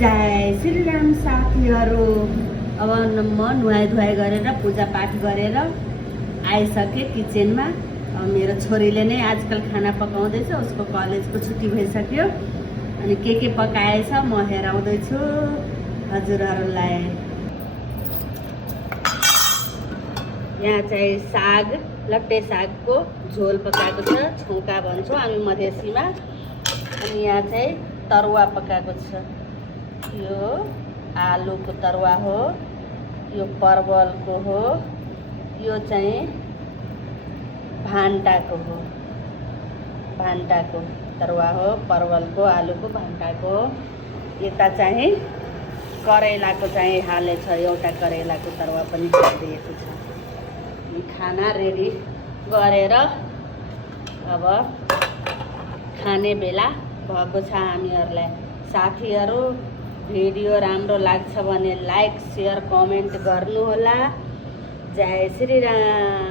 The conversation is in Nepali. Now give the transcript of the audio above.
जय श्री राम साथीहरू। अब म नुहाई धुवाई गरेर पूजापाठ गरेर आइसकेँ किचनमा। अब मेरो छोरीले नै आजकल खाना पकाउँदैछ, उसको कलेजको छुट्टी भइसक्यो। अनि के पकाएछ म हेराउँदैछु हजुरहरूलाई। यहाँ चाहिँ साग, लट्टे सागको झोल पकाएको छ, छौका भन्छौँ हामी मधेसीमा। अनि यहाँ चाहिँ तरुवा पकाएको छ। यो आलुको तरुवा हो, यो परवलको हो, यो चाहिँ भान्टाको हो। भान्टाको तरुवा हो, परवलको, आलुको, भान्टाको। यता चाहिँ करेलाको चाहिँ हालेछ, एउटा करेलाको तरुवा पनि दिएको छ। खाना रेडी गरेर अब खाने बेला भएको छ हामीहरूलाई। साथीहरू, भिडियो राम्रो लाग्छ भने लाइक, सेयर, कमेन्ट गर्नुहोला। जय श्री राम।